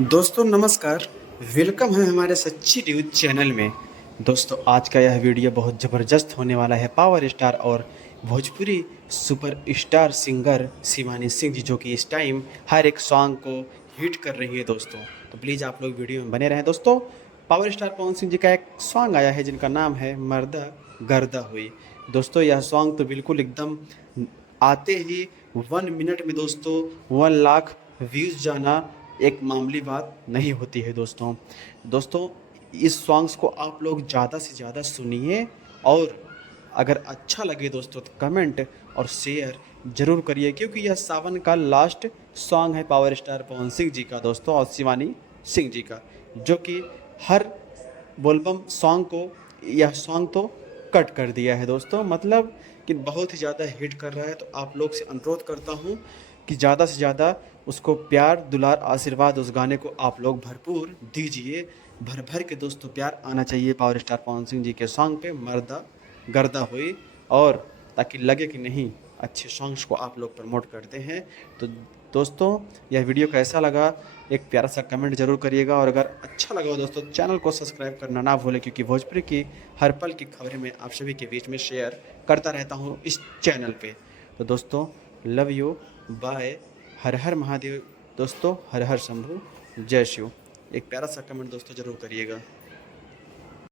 दोस्तों नमस्कार। वेलकम है हमारे सच्ची न्यूज़ चैनल में। दोस्तों आज का यह वीडियो बहुत ज़बरदस्त होने वाला है। पावर स्टार और Bhojpuri super star singer Shivani Singh ji जो कि इस टाइम हर एक सॉन्ग को हिट कर रही है दोस्तों। तो प्लीज़ आप लोग वीडियो में बने रहें दोस्तों। पावर स्टार पवन सिंह जी का एक सॉन्ग आया है जिनका नाम है मर्दा गर्दा हुई। दोस्तों यह सॉन्ग तो बिल्कुल एकदम आते ही 1 मिनट में दोस्तों 1 लाख व्यूज़ जाना एक मामूली बात नहीं होती है दोस्तों। दोस्तों इस सॉन्ग्स को आप लोग ज़्यादा से ज़्यादा सुनिए और अगर अच्छा लगे दोस्तों तो कमेंट और शेयर ज़रूर करिए, क्योंकि यह सावन का लास्ट सॉन्ग है पावर स्टार पवन सिंह जी का दोस्तों और शिवानी सिंह जी का, जो कि हर बोलबम सॉन्ग को यह सॉन्ग तो कट कर दिया है दोस्तों। मतलब कि बहुत ही ज़्यादा हिट कर रहा है। तो आप लोग से अनुरोध करता हूँ कि ज़्यादा से ज़्यादा उसको प्यार दुलार आशीर्वाद उस गाने को आप लोग भरपूर दीजिए। भर भर के दोस्तों प्यार आना चाहिए पावर स्टार पवन सिंह जी के सॉन्ग पे मर्दा गर्दा हुई, और ताकि लगे कि नहीं अच्छे सॉन्ग्स को आप लोग प्रमोट करते हैं। तो दोस्तों यह वीडियो कैसा लगा एक प्यारा सा कमेंट जरूर करिएगा, और अगर अच्छा लगा हो दोस्तों चैनल को सब्सक्राइब करना ना भूलें, क्योंकि भोजपुरी की हर पल की खबरें मैं आप सभी के बीच में शेयर करता रहता हूँ इस चैनल पे। तो दोस्तों लव यू, बाय, हर हर महादेव दोस्तों, हर हर शंभू, जय शिव। एक प्यारा सा कमेंट दोस्तों ज़रूर करिएगा।